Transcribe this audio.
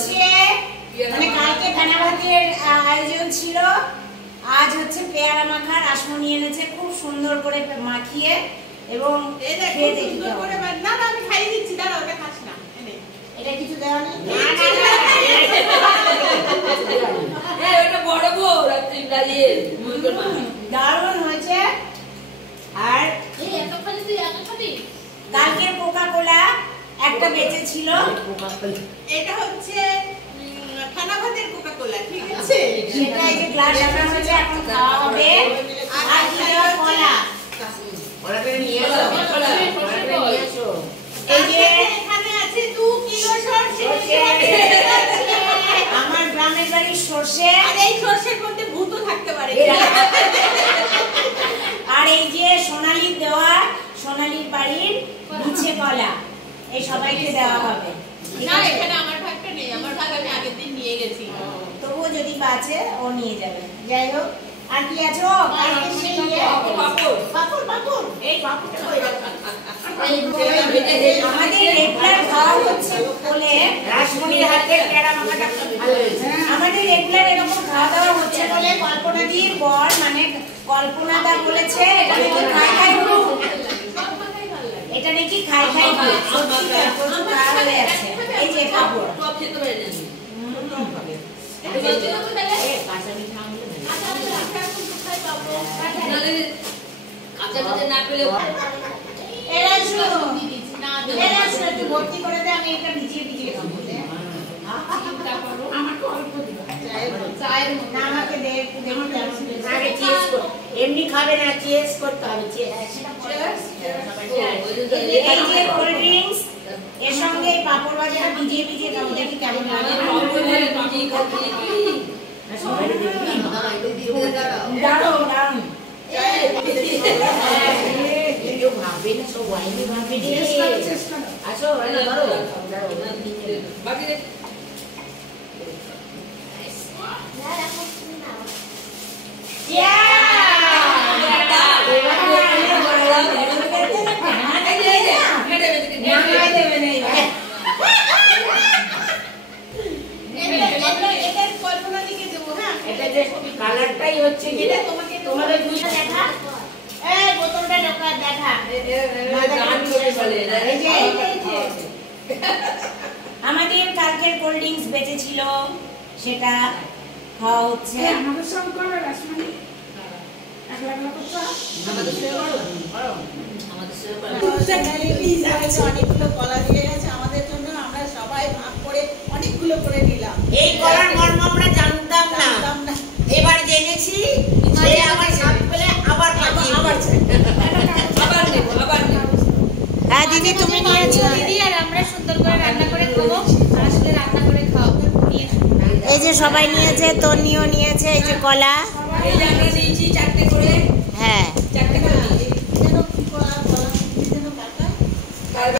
হচ্ছে মানে কালকে ফেনা ভাতের আয়োজন ছিল, আজ হচ্ছে পেয়ারা মাখা। রাসমণি এনেছে খুব সুন্দর করে মাখিয়ে এবং খেয়ে দেখি করে। না না আমি খাইয়ে দিচ্ছি, দাঁড়া ওটা খাস না। এটা কিছু দেওয়া নেই, ওটা বড় বউ দারুণ হয়েছে। আর কালকের কোকা কোলা একটা বেঁচে ছিল, এটা হচ্ছে ফেনা ভাতের কোকা কোলা, ঠিক আছে? সেটা এই যে গ্লাস রাখা হয়েছে, এখন খাওয়া হবে। আর কি দেওয়া? কলা। এই যে এখানে আছে 2 কিলো সরষে। আমার গ্রামের বাড়ির সরষে, আর এই সরষের মধ্যে ভূতও থাকতে পারে। আর এই যে সোনালীর দেওয়া, সোনালীর বাড়ির বিছে কলা, এই সবাইকে দেওয়া হবে। না এখানে আমার ভাগটা নেই, আমার ভাগ আমি আগের দিন নিয়ে গেছি। তবুও যদি বাঁচে ও নিয়ে যাবে। যাই হোক, আর কি আছে? আমাদের রেগুলার খাওয়া হচ্ছে বলে রাসমণির হাতের পেয়ারা মাখাটা ভালো হয়েছে। আমাদের রেগুলার এরকম খাওয়া দাওয়া হচ্ছে বলে কল্পনাদির বর মানে কল্পনাদা বলেছে এটা নাকি খাই খাই গ্রুপ, এটা নাকি খাই খাই গ্রুপ। সত্যি প্রচুর খাওয়া হয়ে আছে। এই যে কাপড় ভর্তি করে দে, আমি এটা ভিজিয়ে ভিজিয়ে খাবো। এমনি খাবে না, চিয়ার্স করতে হবে। এই যে কোল্ড ড্রিঙ্কস, এর সঙ্গে পাপড় ভাজাটা ভিজিয়ে ভিজিয়ে খাবো, দেখি কেমন লাগে। দারুণ দারুণ। ভাবে না সবাই ভাবে, আসো কালারটাই হচ্ছে তোমাদের দেখা। বোতলটা দেখা। আমাদের কালকের কোল্ড ড্রিঙ্কস বেঁচে ছিল, সেটা খাওয়া হচ্ছে। অনেকগুলো কলা দিয়ে গেছে আমাদের জন্য, আমরা সবাই ভাগ করে অনেকগুলো করে নিলাম। এই কলার মর্ম আমরা জানতাম না, এবার জেনেছি। হ্যাঁ দিদি, তুমি নিয়েছো দিদি, আর আমরা সুন্দর করে রান্না করে খাবো। আসলে রান্না করে খাওয়াবো। এই যে সবাই নিয়েছে, তন্নিও নিয়েছে। এই যে কলা, এই যে আমরা নিয়েছি 4টে করে। হ্যাঁ